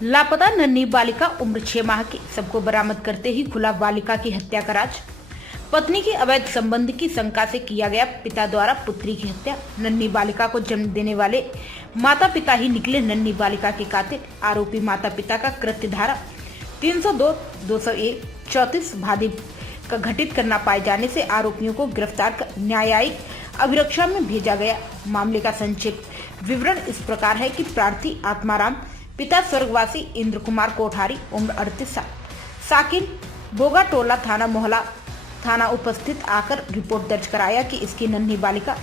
लापता नन्ही बालिका उम्र 6 माह की, सबको बरामद करते ही खुला बालिका की हत्या का राज। पत्नी के अवैध संबंध की शंका से किया गया पिता द्वारा पुत्री की हत्या। नन्ही बालिका को जन्म देने वाले माता पिता ही निकले नन्ही बालिका के कातिल। आरोपी माता पिता का कृत्य धारा 302, 201, 34 भादि का घटित करना पाए जाने से आरोपियों को गिरफ्तार कर न्यायिक अभिरक्षा में भेजा गया। मामले का संक्षिप्त विवरण इस प्रकार है कि प्रार्थी आत्माराम, पिता स्वर्गवासी इंद्र कुमार कोठारी, उम्र 38 साल, साकिन बोगाटोला थाना उपस्थित आकर रिपोर्ट दर्ज कराया कि इसकी नन्ही बालिका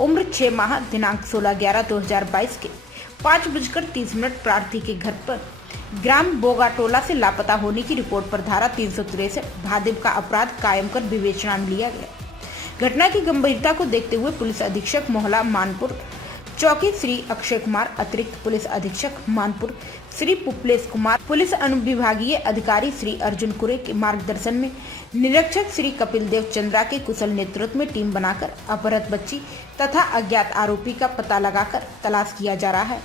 उम्र 6 माह दिनांक 16/11/2022 के 5:30 प्रार्थी के घर पर ग्राम बोगाटोला से लापता होने की रिपोर्ट पर धारा 363 भादिब का अपराध कायम कर विवेचना में लिया गया। घटना की गंभीरता को देखते हुए पुलिस अधीक्षक मोहला मानपुर चौकी श्री अक्षय कुमार, अतिरिक्त पुलिस अधीक्षक मानपुर श्री पुपलेश कुमार, पुलिस अनुविभागीय अधिकारी श्री अर्जुन कुरे के मार्गदर्शन में निरीक्षक श्री कपिल देव चंद्रा के कुशल नेतृत्व में टीम बनाकर अपहृत बच्ची तथा अज्ञात आरोपी का पता लगाकर तलाश किया जा रहा है।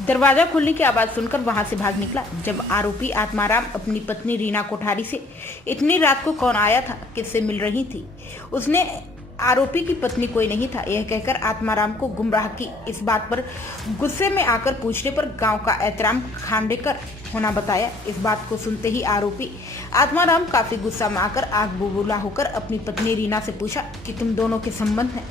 दरवाजा खुलने की आवाज सुनकर वहां से भाग निकला। जब आरोपी आत्माराम अपनी पत्नी रीना कोठारी से इतनी रात को कौन आया था, किससे मिल रही थी, उसने आरोपी की पत्नी कोई नहीं था यह कहकर आत्माराम को गुमराह की। इस बात पर गुस्से में आकर पूछने पर गांव का एहतराम खांडेकर होना बताया। इस बात को सुनते ही आरोपी आत्माराम काफी गुस्सा में आकर आग बबूला होकर अपनी पत्नी रीना से पूछा कि तुम दोनों के संबंध हैं।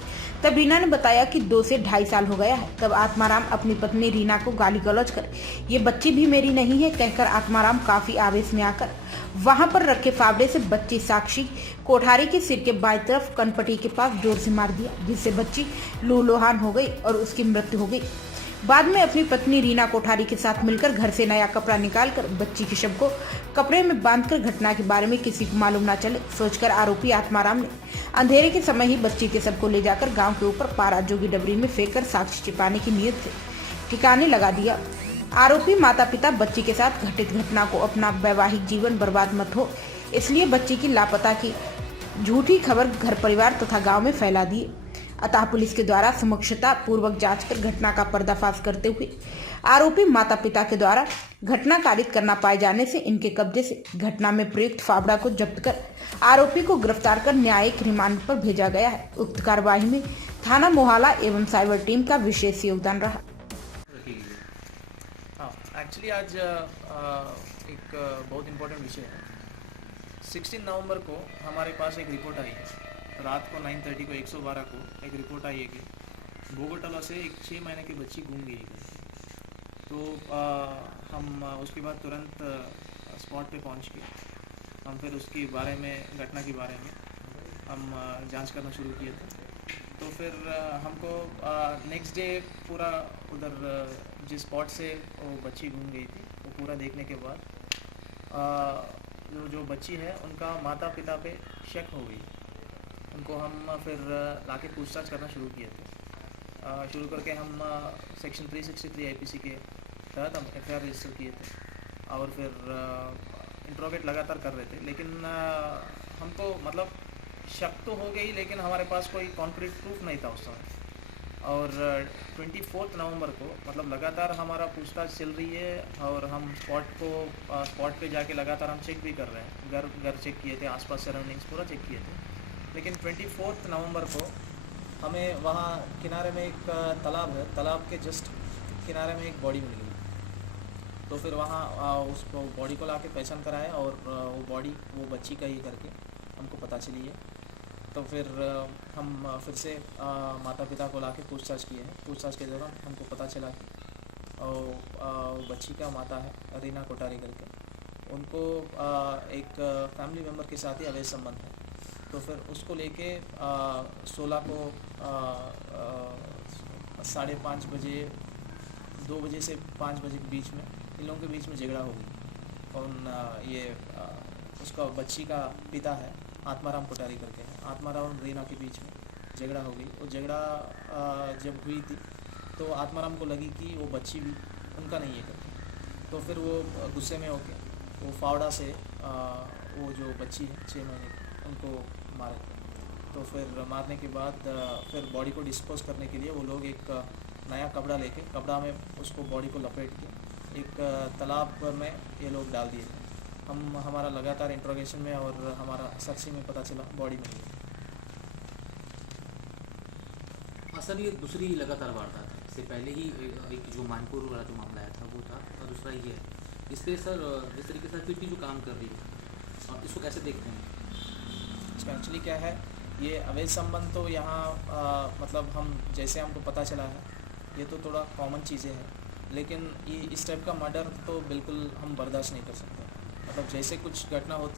तब रीना ने बताया कि 2 से 2.5 साल हो गया है। तब आत्माराम अपनी पत्नी रीना को गाली गलौज कर ये बच्ची भी मेरी नहीं है कहकर आत्माराम काफी आवेश में आकर वहां पर रखे फावड़े से बच्ची साक्षी कोठारी के सिर के बाईं तरफ कनपटी के पास जोर से मार दिया, जिससे बच्ची लूलुहान हो गई और उसकी मृत्यु हो गई। बाद में अपनी पत्नी रीना कोठारी के साथ मिलकर घर से नया कपड़ा निकालकर बच्ची के शव को कपड़े में बांधकर घटना के बारे में किसी को मालूम न चले सोचकर आरोपी आत्माराम ने अंधेरे के समय ही बच्ची के शव को ले जाकर गांव के ऊपर पारा जोगी डबरी में फेंककर साक्ष्य छिपाने की नीयत से ठिकाने लगा दिया। आरोपी माता पिता बच्ची के साथ घटित घटना को अपना वैवाहिक जीवन बर्बाद मत हो इसलिए बच्ची की लापता की झूठी खबर घर परिवार तथा गांव में फैला दिए। अतः पुलिस के द्वारा समक्षता पूर्वक जांच कर घटना का पर्दाफाश करते हुए आरोपी माता पिता के द्वारा घटना कारित करना पाए जाने से इनके कब्जे से घटना में प्रयुक्त फावड़ा को जब्त कर आरोपी को गिरफ्तार कर न्यायिक रिमांड पर भेजा गया है। उक्त कार्यवाही में थाना मोहाला एवं साइबर टीम का विशेष योगदान रहा। एक्चुअली आज एक बहुत इम्पोर्टेंट विषय है। 16 नवंबर को हमारे पास एक रिपोर्ट आई है। रात को 9:30 को 112 को एक रिपोर्ट आई है कि बोगोटोला से एक 6 महीने की बच्ची गुम गई है। तो हम उसके बाद तुरंत स्पॉट पे पहुंच के हम फिर उसके बारे में घटना के बारे में हम जांच करना शुरू किए थे। तो फिर हमको नेक्स्ट डे पूरा उधर जिस स्पॉट से वो बच्ची गुम गई थी वो पूरा देखने के बाद जो बच्ची है उनका माता पिता पे शक हो गई। उनको हम फिर लाके पूछताछ करना शुरू किए थे। शुरू करके हम सेक्शन 363 आईपीसी के तहत हम एफआईआर रजिस्टर किए थे और फिर इंट्रोगेट लगातार कर रहे थे। लेकिन हमको मतलब शक तो हो गई लेकिन हमारे पास कोई कॉन्क्रीट प्रूफ नहीं था उस समय। और 24 नवंबर को मतलब लगातार हमारा पूछताछ चल रही है और हम स्पॉट पे जाके लगातार हम चेक भी कर रहे हैं। घर चेक किए थे, आसपास सराउंडिंग्स पूरा चेक किए थे। लेकिन 24 नवंबर को हमें वहाँ किनारे में एक तालाब है, तालाब के जस्ट किनारे में एक बॉडी मिल गई। तो फिर वहाँ उसको बॉडी को लाके पहचान कराया और वो बॉडी वो बच्ची का ही करके हमको पता चली है। तो फिर हम फिर से माता पिता को लाके पूछताछ किए हैं। पूछताछ के दौरान हमको पता चला कि वो बच्ची का माता है रीना कोठारी करके, उनको एक फैमिली मेम्बर के साथ ही अवैध संबंध है। तो फिर उसको लेके 16 को 5:30 बजे 2 बजे से 5 बजे के बीच में इन लोगों के बीच में झगड़ा हो गई। और ये उसका बच्ची का पिता है आत्माराम कोठारी करके है, आत्माराम और रीना के बीच में झगड़ा हो गई। वो झगड़ा जब हुई थी तो आत्माराम को लगी कि वो बच्ची भी उनका नहीं है करके। तो फिर वो गुस्से में होके वो फावड़ा से वो जो बच्ची है 6 महीने की उनको मारे थे। तो फिर मारने के बाद फिर बॉडी को डिस्पोज करने के लिए वो लोग एक नया कपड़ा लेके कपड़ा में उसको बॉडी को लपेट के एक तालाब में ये लोग डाल दिए थे। हम हमारा लगातार इंट्रोगेशन में और हमारा सर्चिंग में पता चला बॉडी मिली है। सर ये दूसरी लगातार वारदात है, इससे पहले ही एक जो मानपुर वाला जो मामला आया था वो था, और दूसरा ये है। इस पर सर जिस तरीके से फिर भी जो काम कर रही है, आप इसको कैसे देखते हैं? इसका एक्चुअली क्या है, ये अवैध संबंध तो यहाँ मतलब हम जैसे हमको पता चला है ये तो थोड़ा कॉमन चीज़ें हैं, लेकिन ये इस टाइप का मर्डर तो बिल्कुल हम बर्दाश्त नहीं कर सकते। मतलब जैसे कुछ घटना होती